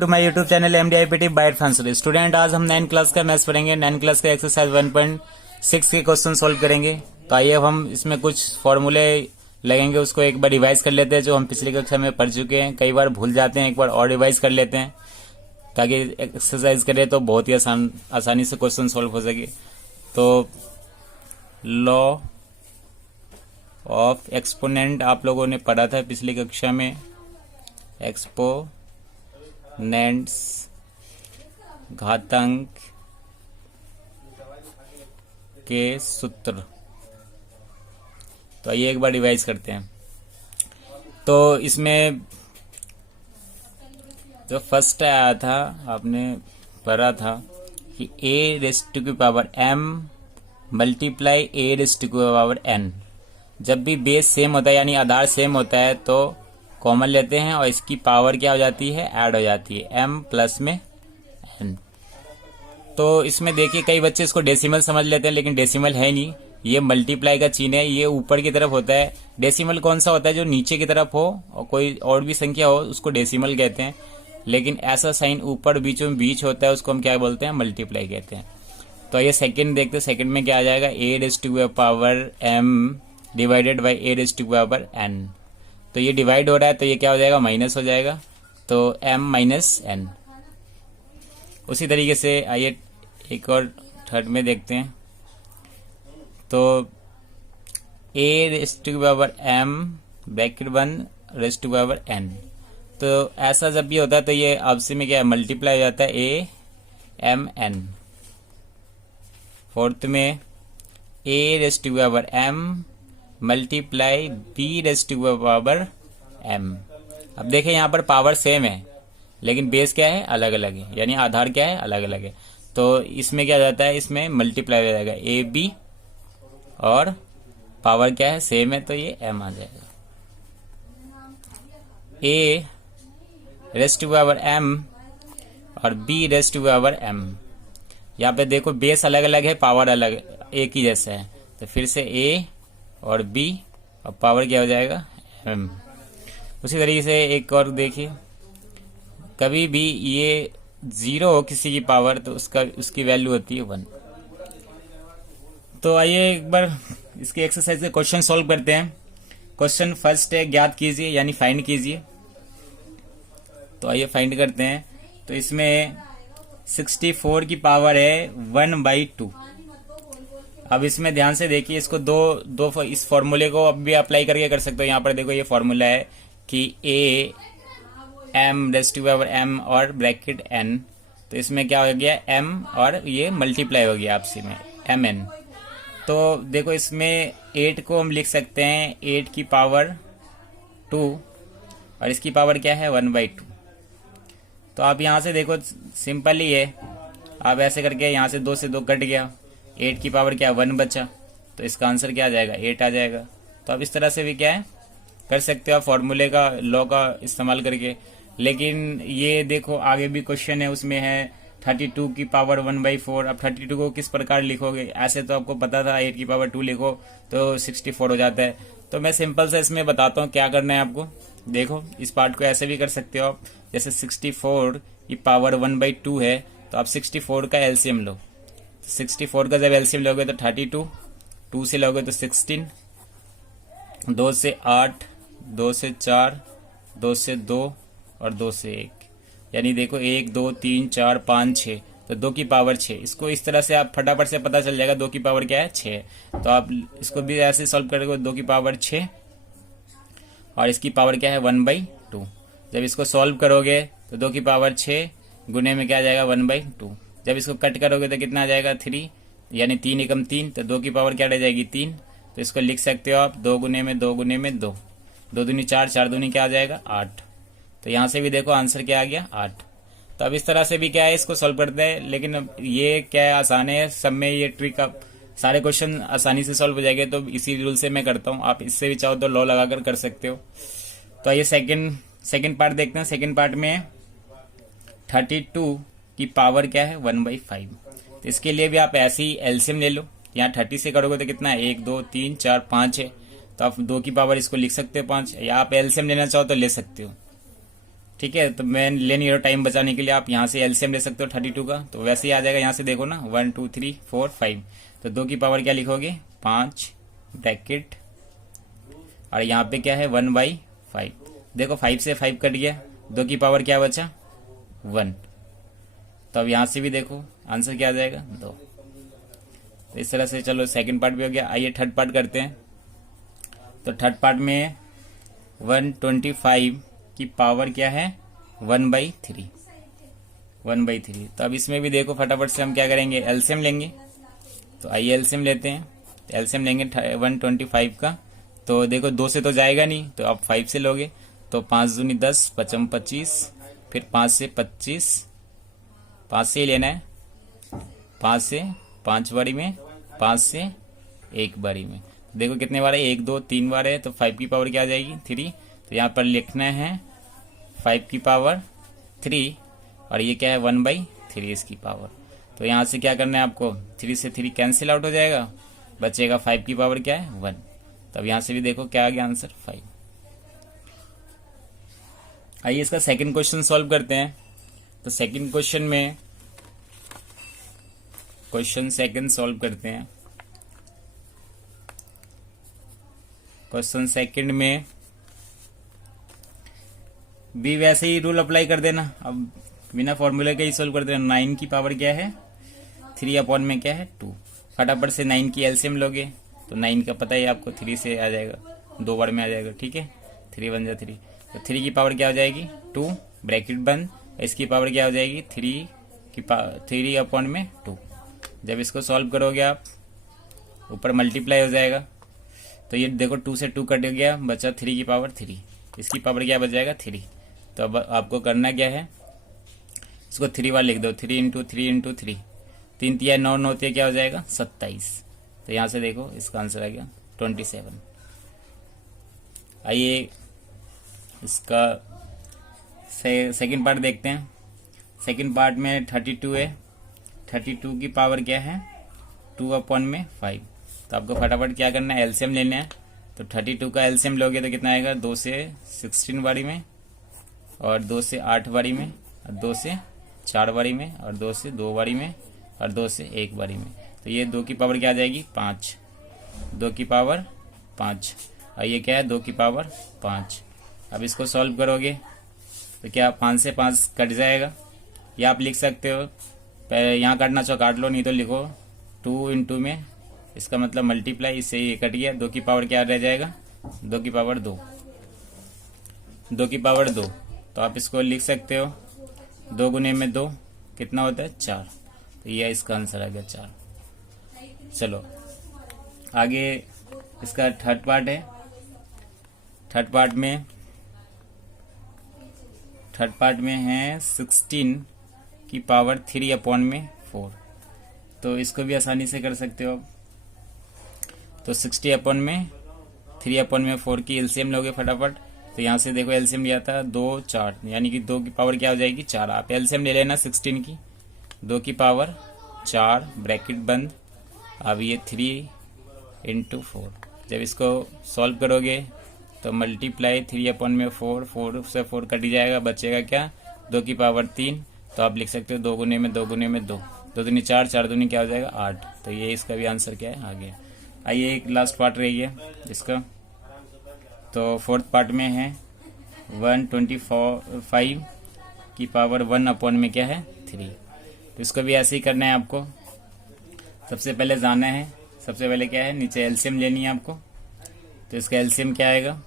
To my YouTube channel MDIPT बाइट फैंसरी student. आज हम 9 क्लास का मैथ्स पढ़ेंगे। 9 क्लास का एक्सरसाइज 1.6 के क्वेश्चन सॉल्व करेंगे। तो आइए अब हम इसमें कुछ फॉर्मूले लगेंगे, उसको एक बार रिवाइज कर लेते हैं जो हम पिछली कक्षा में पढ़ चुके हैं। कई बार भूल जाते हैं, एक बार और रिवाइज कर लेते हैं ताकि एक्सरसाइज करें तो बहुत ही आसानी से क्वेश्चन सॉल्व हो सके। तो लॉ ऑफ एक्सपोनेंट आप लोगों ने पढ़ा था पिछली कक्षा में। एक्सपोनेंट्स घातांक के सूत्र। तो आइए एक बार रिवाइज करते हैं। तो इसमें जो फर्स्ट आया था, आपने पढ़ा था कि a रेज़ टू की power m multiply a raise to की पावर n। जब भी बेस सेम होता है यानी आधार सेम होता है तो कॉमन लेते हैं और इसकी पावर क्या हो जाती है, ऐड हो जाती है m प्लस में n। तो इसमें देखिए कई बच्चे इसको डेसिमल समझ लेते हैं, लेकिन डेसिमल है नहीं, ये मल्टीप्लाई का चिन्ह है। ये ऊपर की तरफ होता है। डेसिमल कौन सा होता है, जो नीचे की तरफ हो और कोई और भी संख्या हो उसको डेसिमल कहते हैं। लेकिन ऐसा साइन ऊपर बीचों में बीच होता है उसको हम क्या बोलते हैं, मल्टीप्लाई कहते हैं। तो ये सेकंड देखते हैं। सेकंड में क्या आ जाएगा, a रेज़ टू की power m divided by a raise to की पावर n। तो ये डिवाइड हो रहा है तो ये क्या हो जाएगा, माइनस हो जाएगा। तो m माइनस n। उसी तरीके से आइए एक और थर्ड में देखते हैं। तो a रेज़ टू की power m bracket 1 raise to की पावर n। तो ऐसा जब भी होता है तो ये आपसी में क्या है, मल्टीप्लाई हो जाता है a m n। फोर्थ में a रेज़ टू की power m multiply b raise to की पावर m। अब देखें यहाँ पर पावर सेम है लेकिन बेस क्या है, अलग अलग है, यानी आधार क्या है, अलग अलग है। तो इसमें क्या जाता है, इसमें मल्टीप्लाई हो जाएगा a b और पावर क्या है, सेम है, तो ये m आ जाएगा। a रेज़ टू की पावर m और b रेज़ टू की पावर m। यहाँ पे देखो बेस अलग अलग है, पावर अलग एक ही जैसा है। तो फिर से a और b और पावर क्या हो जाएगा, m। उसी तरीके से एक और देखिए, कभी भी ये 0 हो किसी की पावर तो उसकी वैल्यू होती है 1। तो आइए एक बार इसके एक्सरसाइज के क्वेश्चन सॉल्व करते हैं। क्वेश्चन फर्स्ट है, ज्ञात कीजिए यानी फाइंड कीजिए। तो आइए फाइंड करते हैं। तो इसमें 64 की पावर है 1/2। अब इसमें ध्यान से देखिए, इसको दो इस फॉर्मूले को अब भी अप्लाई करके कर सकते हो। यहाँ पर देखो ये फॉर्मूला है कि a m रेज़ टू की पावर m और ब्रैकेट n। तो इसमें क्या हो गया, m और ये मल्टीप्लाई हो गया आपसी में mn। तो देखो इसमें 8 को हम लिख सकते हैं 8 की पावर 2 और इसकी पावर क्या है, 1/2। तो आप यहाँ से देखो सिंपल ही है, आप ऐसे करके यहाँ से 2 से 2 कट गया, 8 की पावर क्या, 1 बचा। तो इसका आंसर क्या आ जाएगा, 8 आ जाएगा। तो आप इस तरह से भी क्या है कर सकते हो आप फॉर्मूले का, लॉ का इस्तेमाल करके। लेकिन ये देखो आगे भी क्वेश्चन है, उसमें है 32 की पावर 1/4। अब 32 को किस प्रकार लिखोगे, ऐसे तो आपको पता था 8 की पावर 2 लिखो तो 64 हो जाता है। तो मैं सिंपल से इसमें बताता हूँ क्या करना है आपको। देखो इस पार्ट को ऐसे भी कर सकते हो आप, जैसे 64 की पावर 1/2 है तो आप 64 का एलसीएम लो। 64 का जब एलसीएम लोगे तो 32, 2 से लोगे तो 16, 2 से 8, 2 से 4, 2 से 2 और 2 से 1। यानी देखो 1 2 3 4 5 6, तो 2 की पावर 6। इसको इस तरह से आप फटाफट से पता चल जाएगा 2 की पावर क्या है, 6। तो आप इसको भी ऐसे सॉल्व करोगे, 2 की पावर 6 और इसकी पावर क्या है, 1/2। जब इसको सॉल्व करोगे तो 2 की पावर 6 गुने में क्या आ जाएगा, 1/2। जब इसको कट करोगे तो कितना आ जाएगा, 3, यानी 3 एकम 3, तो 2 की पावर क्या रह जाएगी, 3। तो इसको लिख सकते हो आप 2 गुने में 2 गुने में 2, 2 दूनी 4, 4 दूनी क्या आ जाएगा, 8। तो यहाँ से भी देखो आंसर क्या आ गया, 8। तो अब इस तरह से भी क्या है इसको सॉल्व करते हैं। लेकिन अब ये क्या है, आसान है, सब में ये ट्रिक, आप सारे क्वेश्चन आसानी से सॉल्व हो जाएंगे। तो इसी रूल से मैं करता हूँ, आप इससे भी चाहो तो लॉ लगाकर कर सकते हो। तो ये सेकंड पार्ट देखते हैं। सेकंड पार्ट में 32 की पावर क्या है, 1/5। तो इसके लिए भी आप ऐसे ही एलसीएम ले लो। यहाँ 30 से करोगे तो कितना है, 1 2 3 4 5 है। तो आप 2 की पावर इसको लिख सकते हो 5, या आप एलसीएम लेना चाहो तो ले सकते हो। ठीक है, तो मैं ले नहीं रहा टाइम बचाने के लिए, आप यहाँ से एलसीएम ले सकते हो 32 का, तो वैसे ही आ जाएगा। यहाँ से देखो ना 1 2 3 4 5, तो 2 की पावर क्या लिखोगे 5 ब्रैकेट, और यहाँ पे क्या है 1/5। देखो 5 से 5 कट गया, 2 की पावर क्या बचा 1। तो अब यहाँ से भी देखो आंसर क्या आ जाएगा 2। तो इस तरह से चलो सेकंड पार्ट भी हो गया। आइए थर्ड पार्ट करते हैं। तो थर्ड पार्ट में 125 की पावर क्या है 1/3, 1/3। तो अब इसमें भी देखो फटाफट से हम क्या करेंगे, एलसीएम लेंगे। तो आइए एलसीएम लेते हैं। तो एलसीएम लेंगे 125 का, तो देखो 2 से तो जाएगा नहीं, तो आप 5 से लोगे। तो 5 दूनी 10, 5 25, फिर 5 से 25, 5 से ही लेना है, 5 से 5 बारी में, 5 से 1 बारी में। देखो कितने बार है 1 2 3 बार है, तो 5 की पावर क्या आ जाएगी 3। तो यहाँ पर लिखना है 5 की पावर 3, और ये क्या है 1/3 इसकी पावर। तो यहाँ से क्या करना है आपको, 3 से 3 कैंसिल आउट हो जाएगा, बचेगा 5 की पावर क्या है 1। तब यहाँ से भी देखो क्या आ गया आंसर 5। आइए इसका सेकंड क्वेश्चन सॉल्व करते हैं। तो सेकंड क्वेश्चन में क्वेश्चन सेकंड सॉल्व करते हैं। क्वेश्चन सेकंड में भी वैसे ही रूल अप्लाई कर देना, अब बिना फॉर्मूले के ही सॉल्व कर देना। 9 की पावर क्या है 3 अपॉन में क्या है 2। फटाफट से 9 की एलसीएम लोगे, तो 9 का पता ही आपको 3 से आ जाएगा, 2 बार में आ जाएगा। ठीक है, 3 1 जा 3, तो 3 की पावर क्या हो जाएगी 2 ब्रैकेट बंद, इसकी पावर क्या हो जाएगी 3 अपॉन में 2। जब इसको सॉल्व करोगे आप ऊपर मल्टीप्लाई हो जाएगा, तो ये देखो 2 से 2 कट गया, बचा 3 की पावर 3, इसकी पावर क्या बच जाएगा 3। तो अब आपको करना क्या है, इसको 3 बार लिख दो, 3 इंटू 3 इंटू 3, 3 तिया 9 9 तिया क्या हो जाएगा 27। तो यहाँ से देखो इसका आंसर आ गया 27। आइए इसका सेकंड पार्ट देखते हैं। सेकंड पार्ट में 32 है, 32 की पावर क्या है 2 अपॉन में 5। तो आपको फटाफट क्या करना है एलसीएम लेना है। तो 32 का एलसीएम लोगे तो कितना आएगा 2 से 16 बारी में, और 2 से 8 बारी में, और 2 से 4 बारी में, और 2 से 2 बारी में, और 2 से 1 बारी में। तो ये 2 की पावर क्या आ जाएगी 5, 2 की पावर 5, और ये क्या है 2 की पावर 5। अब इसको सॉल्व करोगे तो क्या 5 से 5 कट जाएगा, या आप लिख सकते हो यहाँ काटना चाहो काट लो, नहीं तो लिखो 2 इंटू में, इसका मतलब मल्टीप्लाई, इससे ये कट गया। 2 की पावर क्या रह जाएगा 2 की पावर 2, 2 की पावर 2। तो आप इसको लिख सकते हो 2 गुने में 2 कितना होता है 4। तो ये इसका आंसर आ गया 4। चलो आगे इसका थर्ड पार्ट है। थर्ड पार्ट में है 16 की पावर 3 अपॉन में 4। तो इसको भी आसानी से कर सकते हो। तो 60 अपॉन में 3 अपॉन में 4 की एलसीएम लोगे फटाफट। तो यहाँ से देखो एलसीएम लिया था 2 4, यानी कि 2 की पावर क्या हो जाएगी 4। आप एलसीएम ले लेना 16 की, 2 की पावर 4 ब्रैकेट बंद, अब ये 3 इंटू 4। जब इसको सॉल्व करोगे तो मल्टीप्लाई 3 अपॉन में 4, 4 से 4 कट ही जाएगा, बचेगा क्या 2 की पावर 3। तो आप लिख सकते हो 2 गुने में 2 गुने में 2, 2 दूनी 4, 4 दूनी क्या हो जाएगा 8। तो ये इसका भी आंसर क्या है आ गया। आइए एक लास्ट पार्ट रह गया इसका। तो फोर्थ पार्ट में है 125 की पावर 1 अपॉन में क्या है 3। तो इसको भी ऐसे ही करना है आपको। सबसे पहले जाना है, सबसे पहले क्या है नीचे एलसीएम लेनी है आपको। तो इसका एलसीएम क्या आएगा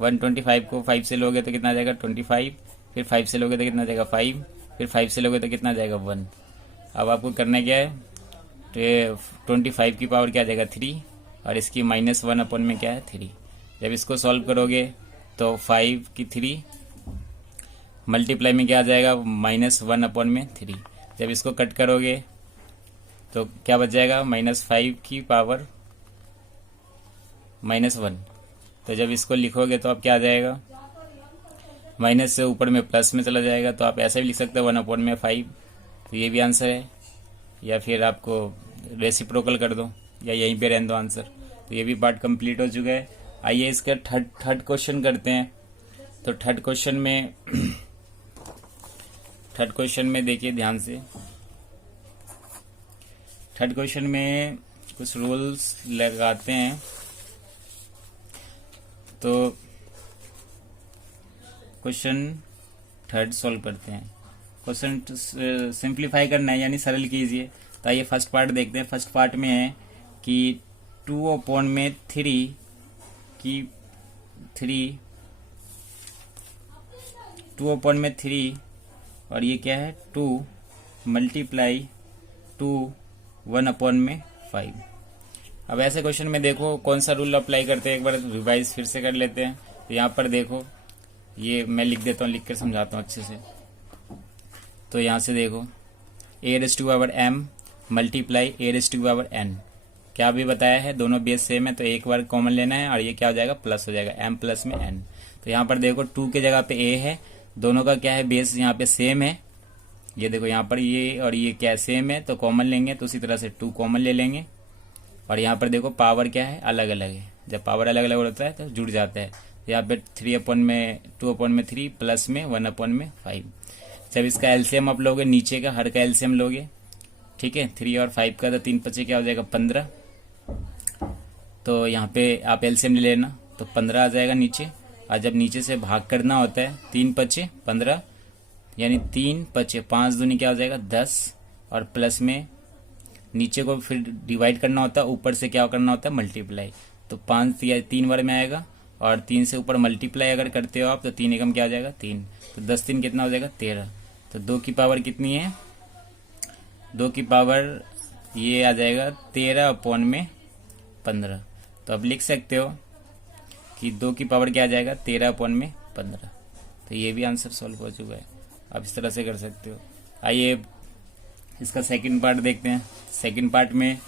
125 को 5 से लोगे तो कितना आ जाएगा 25, फिर 5 से लोगे तो कितना आ जाएगा 5, फिर 5 से लोगे तो कितना आ जाएगा 1। अब आपको करना क्या है, तो 25 की पावर क्या आ जाएगा 3, और इसकी -1 अपॉन में क्या है 3। जब इसको सॉल्व करोगे तो 5 की 3 मल्टीप्लाई में क्या आ जाएगा -1 अपॉन में 3। जब इसको कट करोगे तो क्या बच जाएगा -5 की पावर -1। तो जब इसको लिखोगे तो अब क्या आ जाएगा, माइनस से ऊपर में प्लस में चला जाएगा। तो आप ऐसे भी लिख सकते हो 1 अपॉन में 5। तो ये भी आंसर है, या फिर आपको रेसिप्रोकल कर दो, या यहीं पे रहने दो आंसर। तो ये भी पार्ट कंप्लीट हो चुका है। आइए इसका थर्ड क्वेश्चन करते हैं। तो थर्ड क्वेश्चन में देखिए ध्यान से। थर्ड क्वेश्चन में कुछ रूल्स लगाते हैं। तो क्वेश्चन थर्ड सॉल्व करते हैं। क्वेश्चन सिंप्लीफाई करना है यानी सरल कीजिए। तो आइए फर्स्ट पार्ट देखते हैं। फर्स्ट पार्ट में है कि 2/3 की 2/3 और ये क्या है 2 मल्टीप्लाई 2 1/5। अब ऐसे क्वेश्चन में देखो कौन सा रूल अप्लाई करते हैं, एक बार रिवाइज फिर से कर लेते हैं। तो यहाँ पर देखो, ये मैं लिख देता हूँ, लिख कर समझाता हूँ अच्छे से। तो यहाँ से देखो a⁻m मल्टीप्लाई a⁻n, क्या भी बताया है, दोनों बेस सेम है तो एक बार कॉमन लेना है और ये क्या हो जाएगा प्लस हो जाएगा, m प्लस में n। तो यहाँ पर देखो 2 के जगह पे a है, दोनों का क्या है बेस यहाँ पे सेम है। ये देखो यहाँ पर ये और ये क्या सेम है तो कॉमन लेंगे, तो उसी तरह से 2 कॉमन ले लेंगे। और यहाँ पर देखो पावर क्या है अलग अलग है, जब पावर अलग अलग होता है तो जुड़ जाता है। यहाँ पे 2/3 प्लस में 1/5। जब इसका एलसीएम आप लोगे, नीचे का हर का एलसीएम लोगे, ठीक है, 3 और 5 का, तो 3 5 क्या हो जाएगा 15। तो यहाँ पे आप एलसीएम ले लेना तो 15 आ जाएगा नीचे। और जब नीचे से भाग करना होता है 3 5 15 यानी 3 5 5 दूनी क्या हो जाएगा 10। और प्लस में नीचे को फिर डिवाइड करना होता है, ऊपर से क्या करना होता है मल्टीप्लाई। तो 5 या 3 बार में आएगा और 3 से ऊपर मल्टीप्लाई अगर करते हो आप तो 3 एकम क्या हो जाएगा 3। तो 10 3 कितना हो जाएगा 13। तो 2 की पावर कितनी है, 2 की पावर ये आ जाएगा 13/15। तो अब लिख सकते हो कि 2 की पावर क्या आ जाएगा 13/15। तो ये भी आंसर सॉल्व हो चुका है। आप इस तरह से कर सकते हो। आइए इसका सेकंड पार्ट देखते हैं। सेकंड पार्ट में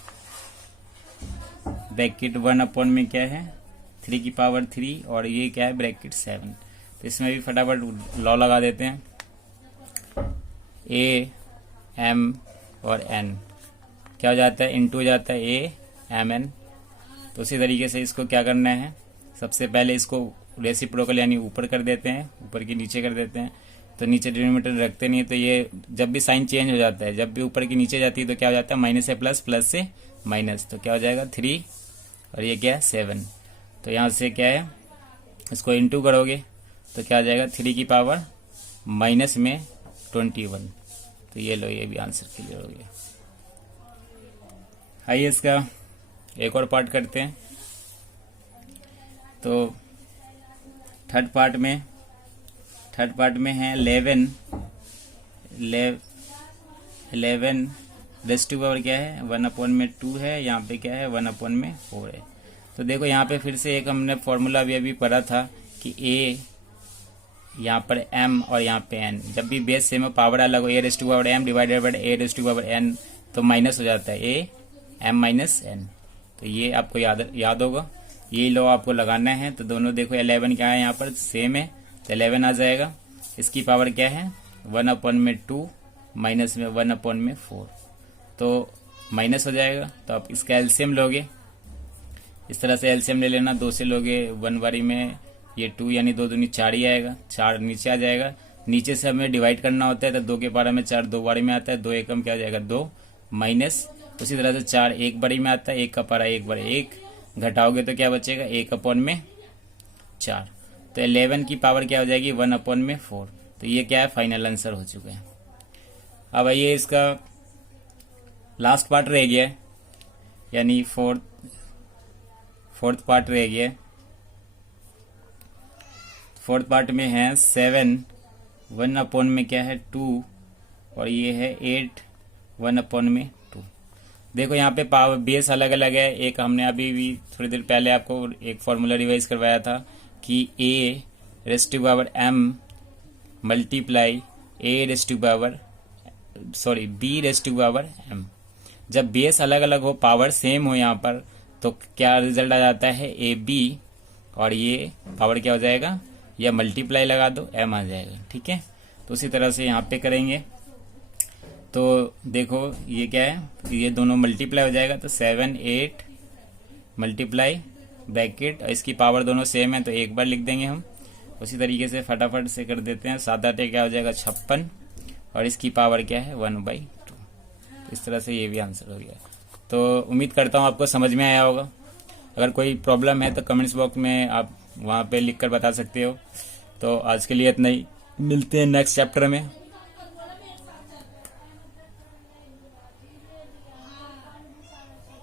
ब्रैकेट 1 में क्या है 3 की पावर 3 और ये क्या है ब्रैकेट 7। तो इसमें भी फटाफट लॉ लगा देते हैं। a m और n क्या हो जाता है इंटू हो जाता है a m n। तो उसी तरीके से इसको क्या करना है, सबसे पहले इसको रेसिप्रोकल यानी ऊपर कर देते हैं, ऊपर की नीचे कर देते हैं। तो नीचे डिनोमिनेटर रखते नहीं है, तो ये जब भी साइन चेंज हो जाता है, जब भी ऊपर की नीचे जाती है तो क्या हो जाता है माइनस से प्लस, प्लस से माइनस। तो क्या हो जाएगा 3 और ये क्या है 7। तो यहाँ से क्या है इसको इंटू करोगे तो क्या हो जाएगा 3 की पावर माइनस में 21। तो ये लो, ये भी आंसर क्लियर हो गया। आइए इसका एक और पार्ट करते हैं। तो थर्ड पार्ट में है 11 रेस्ट टू पावर क्या है 1/2 है, यहाँ पे क्या है 1/4 है। तो देखो यहाँ पे फिर से एक हमने फॉर्मूला भी अभी पढ़ा था कि a यहाँ पर m और यहाँ पे n, जब भी बेस सेम पावर अलग हो a⁻m डिवाइडेड बाय a⁻n तो माइनस हो जाता है a m माइनस n। तो ये आपको याद होगा, ये लो आपको लगाना है। तो दोनों देखो 11 क्या है यहाँ पर सेम है, तो 11 आ जाएगा। इसकी पावर क्या है 1/2 माइनस में 1/4, तो माइनस हो जाएगा। तो आप इसका एलसीएम लोगे, इस तरह से एलसीएम ले लेना, 2 से लोगे 1 बारी में ये 2 यानी 2 दूनी 4 ही आएगा, 4 नीचे आ जाएगा। नीचे से हमें डिवाइड करना होता है तो 2 के पारा में 4 2 बारी में आता है, 2 एकम क्या हो जाएगा 2 माइनस। उसी तरह से 4 1 बारी में आता है, 1 का पारा 1 बार 1 घटाओगे तो क्या बचेगा 1/4। तो 11 की पावर क्या हो जाएगी 1/4। तो ये क्या है फाइनल आंसर हो चुका है। अब आइए इसका लास्ट पार्ट रह गया है, यानी फोर्थ पार्ट रह गया। फोर्थ पार्ट में है 7 1/, में क्या है 2 और ये है 8 1/2। देखो यहाँ पे पावर बेस अलग अलग है। एक हमने अभी भी थोड़ी देर पहले आपको एक फॉर्मूला रिवाइज करवाया था कि a⁻m मल्टीप्लाई b⁻m। जब बेस अलग अलग हो पावर सेम हो यहाँ पर तो क्या रिजल्ट आ जाता है ab और ये पावर क्या हो जाएगा, या मल्टीप्लाई लगा दो m आ जाएगा, ठीक है। तो उसी तरह से यहाँ पे करेंगे। तो देखो ये क्या है, ये दोनों मल्टीप्लाई हो जाएगा तो 7 8 मल्टीप्लाई ब्रैकेट, इसकी पावर दोनों सेम है तो एक बार लिख देंगे हम। उसी तरीके से फटाफट से कर देते हैं। 7 8 क्या हो जाएगा 56 और इसकी पावर क्या है 1/2। इस तरह से ये भी आंसर हो गया। तो उम्मीद करता हूँ आपको समझ में आया होगा। अगर कोई प्रॉब्लम है तो कमेंट्स बॉक्स में आप वहाँ पे लिख कर बता सकते हो। तो आज के लिए इतना ही, मिलते हैं नेक्स्ट चैप्टर में।